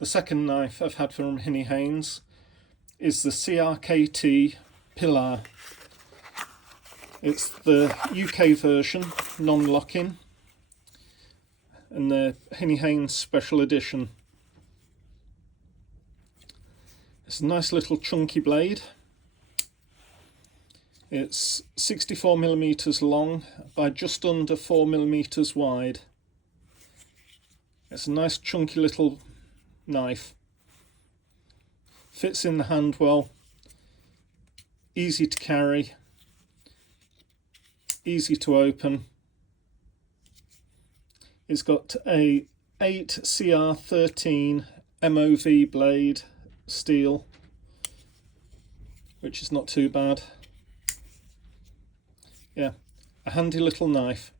The second knife I've had from Henny Haynes is the CRKT Pilar. It's the UK version, non-locking, and the Henny Haynes special edition. It's a nice little chunky blade. It's 64mm long by just under 4mm wide. It's a nice chunky little knife. Fits in the hand well, easy to carry, easy to open. It's got a 8CR13 MOV blade steel, which is not too bad. Yeah, a handy little knife.